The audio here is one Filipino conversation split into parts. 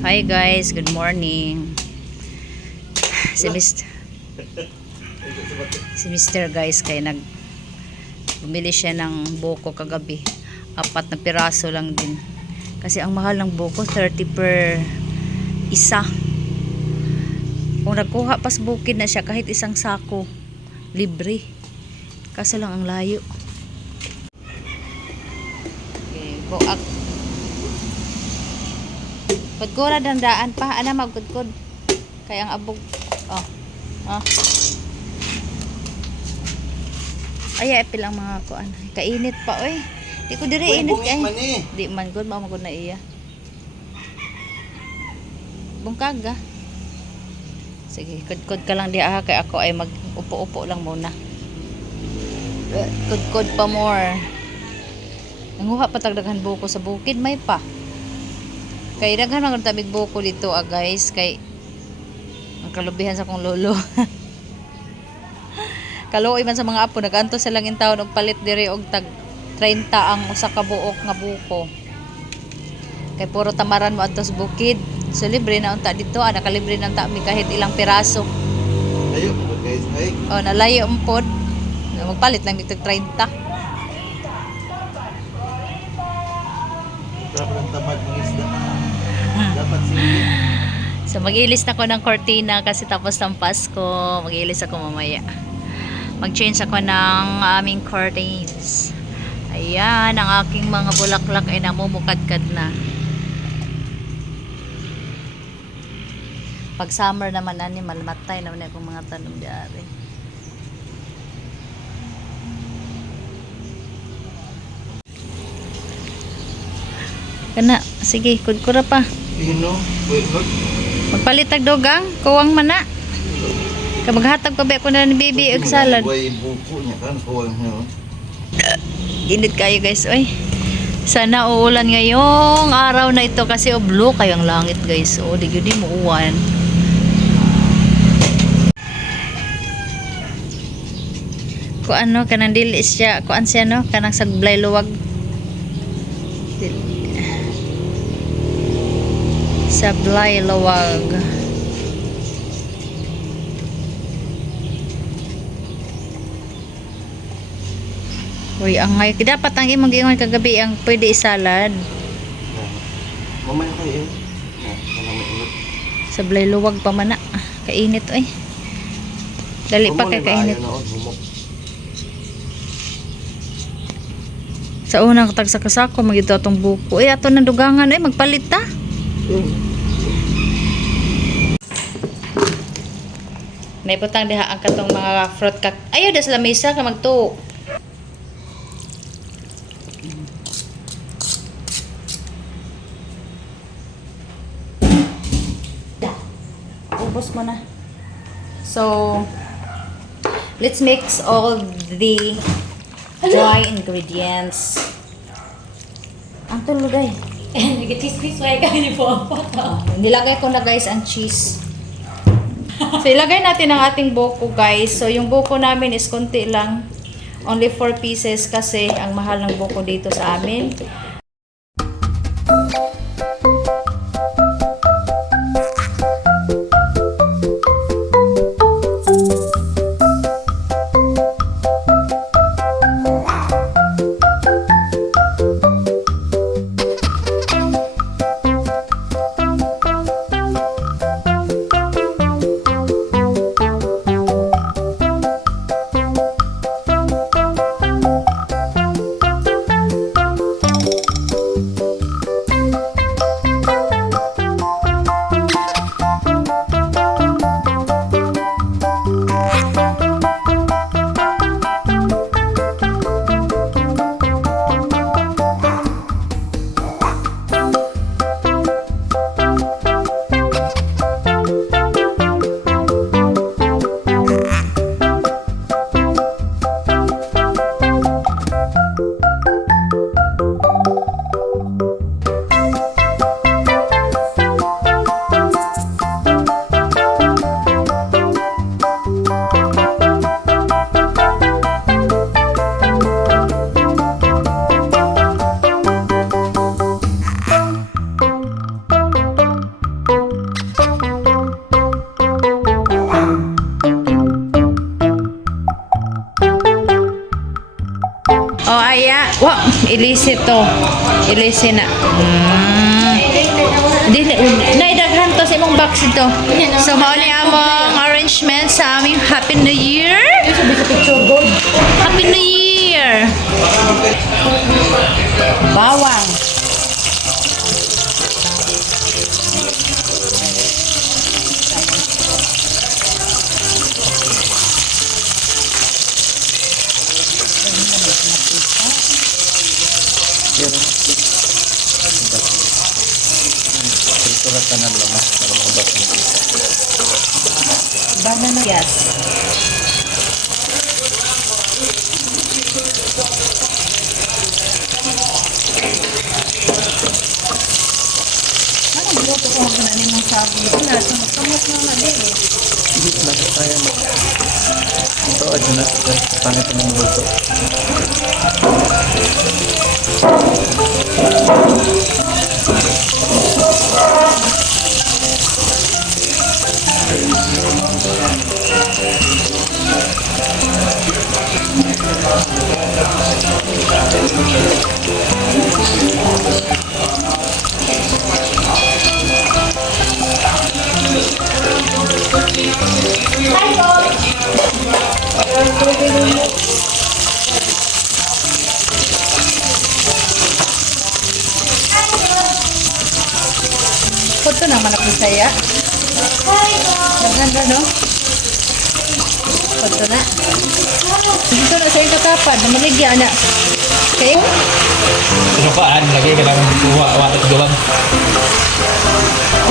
Hi guys, good morning. Si Mr. Guys kay bumili siya ng buko kagabi. 4 na piraso lang din. Kasi ang mahal ng buko 30 per isa. Kung nagkuha pas bukid na siya kahit isang sako, libre. Kaso lang ang layo. Okay, buak. Pagkura dandaan pa, ana magkudkod. Kaya ang abog. Oh. Oh. Ay, epil ang mga kuan. Kainit pa oy. Di ko diri init kay. Di man gud mao magud na iya. Bungkag ga. Sige, kudkod ka lang di aha kay ako ay mag-upo-upo lang muna. Kudkod pa more. Nanguha pa tagdagan buko sa bukid may pa. Kay daghan man tabig buko dito guys kay ang kalubihan sa kong lolo. Kaluoy man sa mga apo naganto silang in taon og palit diri og tag 30 ang usa ka buok nga buko. Kay puro tamaran mo adto sa bukid. So libre na unta dito, nakalibre na unta mi kahit ilang piraso. Layo po guys, ay. Oh, nalayo umpod. Magpalit lang dito 30. Dapat ang tamad ng isda. Dapat sige. So mag-ilis na ko ng cortina kasi tapos ng Pasko. Mag-ilis ako mamaya. Mag-change ako ng aming curtains. Ayan, ang aking mga bulaklak ay namumukadkad na. Pag summer naman ani malmatay naman akong mga tanom diari. Kana, sige, kudkura pa. Ino, wait, look. Magpalitag dogang, kuwang mana. Kamaghatag pa ba ko na ni baby og salad. Way buko niya kan kuwang niya. Init kayo guys, oy. Sana uulan ngayong araw na ito kasi blue kayong langit guys. O, di gyud mo uwan. Ko ano kanang dili siya, kuan siya no, kanang sagblay luwag. Sablay luwag. Uy, angay. Dapat ang imong giingon kagabi ang pwede isalad. Mamaya kayo eh. Wala may init. Sablay luwag pa man na. Kainit oy. Dali pa kay kainit. Sa unang tagsakasako magito atong buko. Ato nang dugangan magpalit ta. Naibutang diha ang katong mga fruit kak. Ayaw da sa lamesa ka magtuo. Ubos mo na. So, let's mix all the dry ingredients. Ang tulugay. Nag-cheese way kayo po. Nilagay ko na guys ang cheese. So, ilagay natin ang ating buko guys. So, yung buko namin is konti lang. Only 4 pieces kasi ang mahal ng buko dito sa amin. ilisi to. Ilisi na. Naidaghan to sa imong box ito. So, mao ni among arrangement sa aming Happy New Year. Happy New Year! Bawang. Surat ka na lamas para makabas mo. Banana. Yes. Ano luto ko ang kananin ng sabi? Wala, sumakamot na nga din eh. Hindi lang tayo mag... Ito, adyo na. Pangit na ng luto. Punto naman ako saya. Naghanda, no? Punto na. Dito na sa iyong katapad. Namaligya na. Okay? Sinupaan, lagi ka lang watat galang.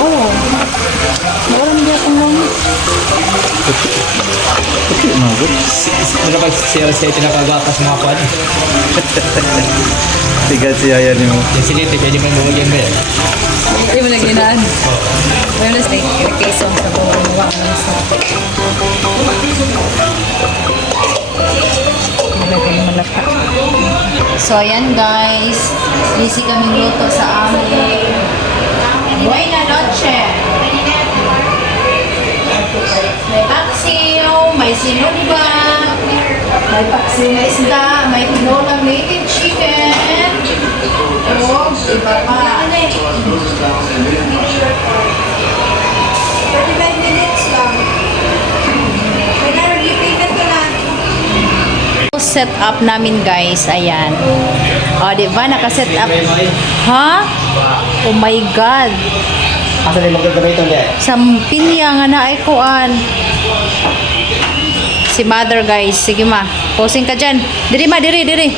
Oo. Mawalan niya akong mga. Puti, magot. Ano ba siya tinapagatas mga pan? Tigat siya yan yung... Yung siniti, pwede mo yung bumagyan ba yan? Hindi mo na ginaan. Mayroon na sa kesong sa bumagawa ng sa. Nilagay mo malaka. So, ayan guys. Busy kaming luto sa amin. Buena noche! May paksiw, may sinugba, may paksiw na isda, may tinolang native chicken. O, iba pa. 35 minutes lang. Kaya nag-payment ko na. Set up namin guys, ayan. O, di ba? Naka-set up. Ha? Oh my God. Asa na yung magagabay ito niya? Sa pinya nga na ay kuan. Si mother guys. Sige ma. Posing ka dyan. Diri ma, diri.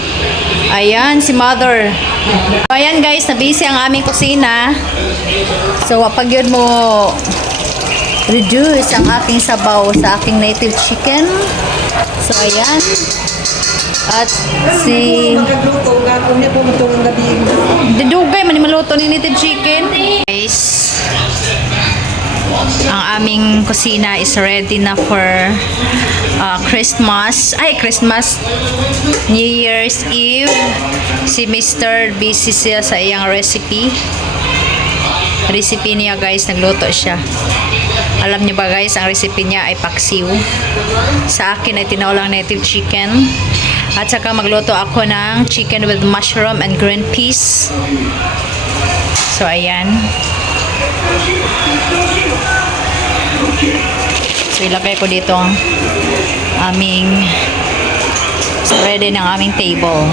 Ayan, si mother. Ayan guys, na-busy ang aming kusina. So, pag yun mo reduce ang aking sabaw sa aking native chicken. So, ayan. At si... Magagluto, gagawin niya po matulong gabi. Didugay man ni maluto ni native chicken. Guys, ang aming kusina is ready na for Christmas. Ay, Christmas. New Year's Eve. Si Mr. busy siya sa iyang recipe. Recipe niya guys, nagluto siya. Alam niyo ba guys, ang recipe niya ay paksiw. Sa akin ay tinolang native chicken. At saka magluto ako ng chicken with mushroom and green peas. So, ayan. So, ilagay ko dito ang aming ready ng aming table.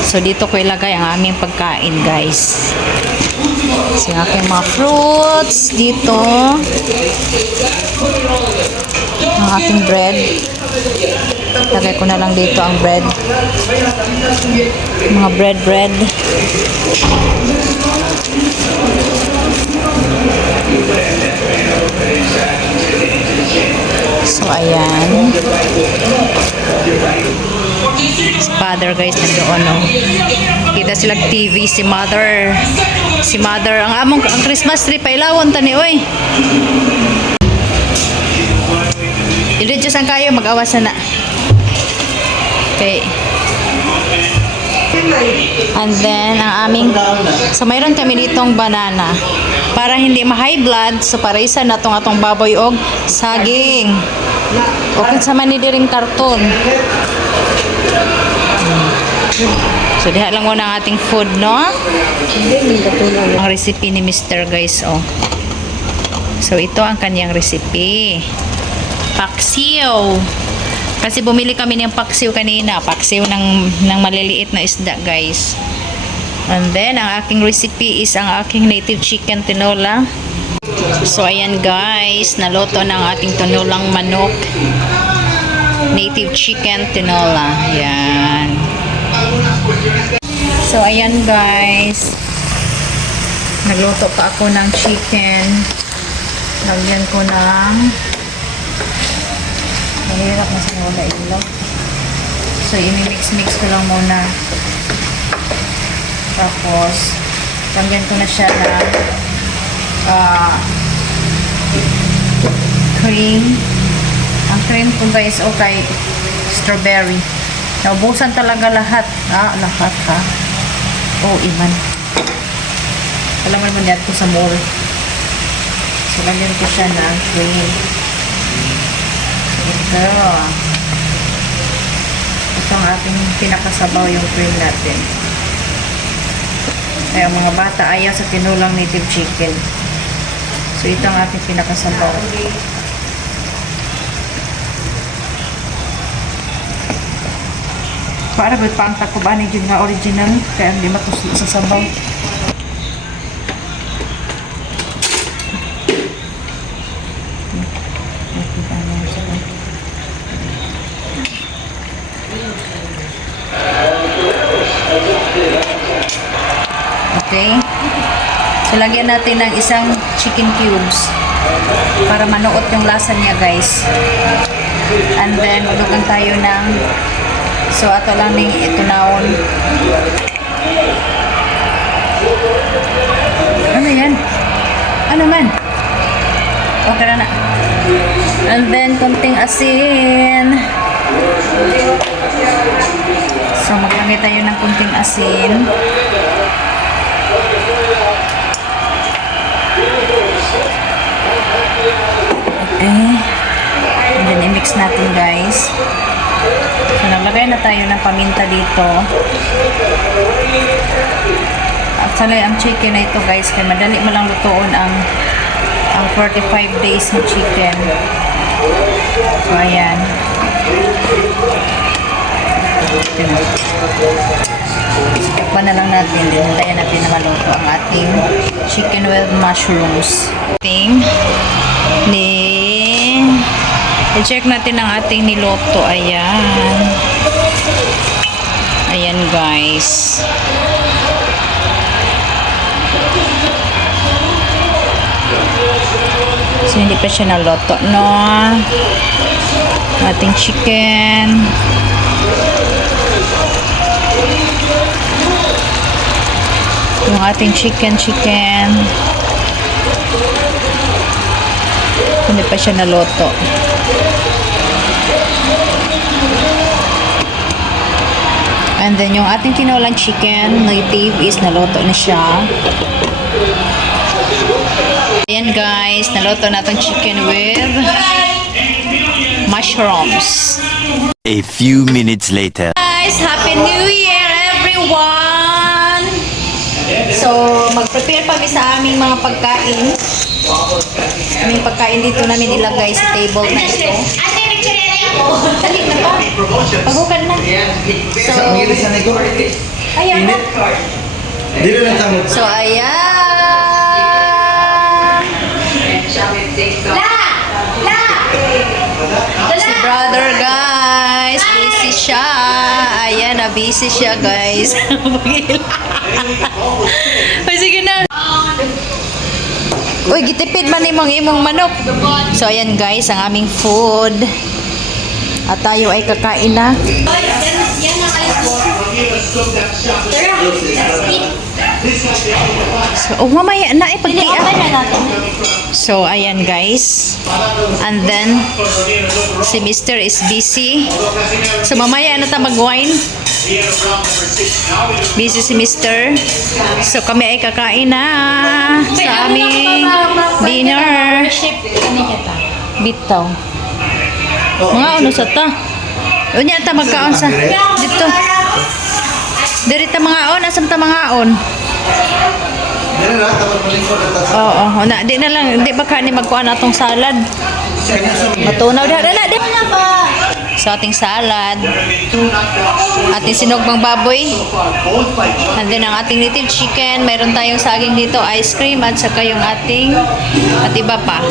So, dito ko ilagay ang aming pagkain, guys. So, yung aking mga fruits dito. Ang aking bread. Lagay ko na lang dito ang bread. Mga bread. So, ayan. Si father guys nandoon, no? Kita sila TV, si mother. Si mother. Ang Christmas tree, pailawon tani, oy. I-reduce ang kayo, mag-awas na. Okay. And then, ang aming... So, mayroon kami ditong banana. Para hindi ma-high blood, so para isa na itong atong baboy og saging. Okay sa manidiring karton. So, diha lang muna ang ating food, no? Ang recipe ni Mr. guys, oh. So, ito ang kanyang recipe. Paksiw. Kasi bumili kami ng paksiw kanina. Paksiw ng maliliit na isda, guys. And then, ang aking recipe is ang aking native chicken tinola. So, ayan guys. Naluto ng ating tinolang manok. Native chicken tinola. Ayan. So, ayan guys. Nagluto pa ako ng chicken. Lagyan ko ng mahirap na sa wala ilaw. So, i-mix-mix ko lang muna. Tapos, lagyan ko na siya ng cream. Ang cream ko guys, okay, strawberry. Naubusan talaga lahat. Lahat ha. Oh, iman. Alam mo dyan ko sa mall. So, lagyan ko siya ng cream. Ito. Ito ang ating pinakasabaw yung cream natin. Kaya mga bata ayaw sa tinulang native chicken. So, ito ang ating pinakasabaw. Para ba pang takuban yung nga original kaya hindi matuslo sa sabaw. Okay. So, lagyan natin ng isang chicken cubes para manuot yung lasa niya, guys. And then, madugang tayo ng so, ato lang ning ito naon. Ano yan? Ano man? Okay na na. And then, konting asin. So, maglagay tayo ng konting asin. Okay. And then, i-mix natin, guys. So, naglagay na tayo ng paminta dito. Actually, ang chicken na ito, guys, kaya madali mo lang lutuon ang 45 days na chicken. So, ayan. Tikpan na lang natin. Hintayin natin na maluto ang ating chicken with mushrooms. I-check natin ang ating niloto. Ayan. Ayan, guys. So, hindi pa siya naloto, no? Ating chicken. Yung ating chicken. Hindi pa siya naloto. And then, yung ating tinolang chicken, native is naloto na siya. Ayan guys, naloto na itong chicken with mushrooms. A few minutes later. Guys, Happy New Year everyone! So, mag-prepare kami sa aming mga pagkain. Aming pagkain dito namin ilagay sa table na ito. Dali na pa. Pagukan na. So, ayan na. So, ayan. Si brother, guys. Busy siya. Ayan, busy siya, guys. Ay, sige na. Uy, gitipid man imong manok. So, ayan, guys, ang aming food. At tayo ay kakain na. So, mamaya na ipagtian. So, ayan guys. And then, si Mr. is busy. So, mamaya na ta mag-wine. Busy si Mr. So, kami ay kakain na sa aming dinner. Bitaw. Mga ano sa ta? Unya ta magkaon sa dito. Diri ta mga on, asam ta mga on. Dili na, tapos malingkod na tas. Oo, na di na lang, di ba ka ni magkuha na atong salad. Matunaw dah na di. So ating salad, ating sinugmang baboy, and then ang ating native chicken, mayroon tayong saging dito, ice cream, at saka yung ating, at iba pa.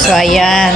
So, ayan.